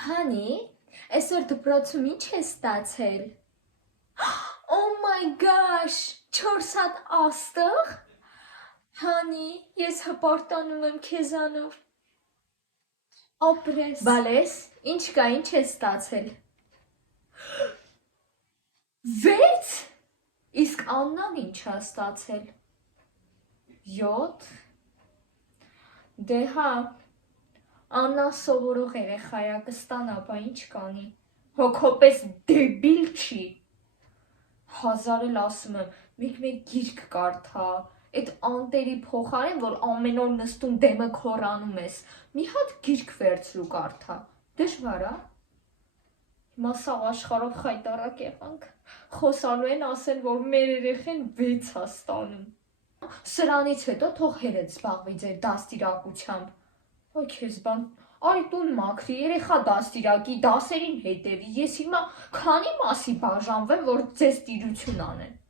Հանի, այսօր դպրոցում ինչ է ստացել։ Oh my gosh, 4 հատ աստղ։ Հանի, ես հպարտանում եմ քեզանով։ Ապրես։ Բալես, ինչ կա, ինչ է ստացել։ 6։ Իսկ Աննան ինչ է ստացել։ 7։ Դե հա, Աննան սովորող երեխա է, կստանա, բա ինչ կանի։ Հոգոպես դեբիլ չի։ 1000 էլ ասում եմ, մեկ գիրք կարդա, այդ անտերի փոխարեն, որ ամեն օր նստում դեմը քորանում ես, մի հատ գիրք վերցրու կարդա, դժվար է։ Հիմա սաղ աշխարհով խայտառակ եղանք, խոսալու են ասեն, որ մեր երեխեն 6 է ստանում։ Սրանից հետո թող հերդ զբաղվի ձեր դաստիարակությամբ։ Այ քեզ բան, արի տուն մաքրի, երեխա դաստիարակի, դասերին հետևի, ես հիմա քանի մասի բաժանվեմ, որ ձեզ տիրություն անեն։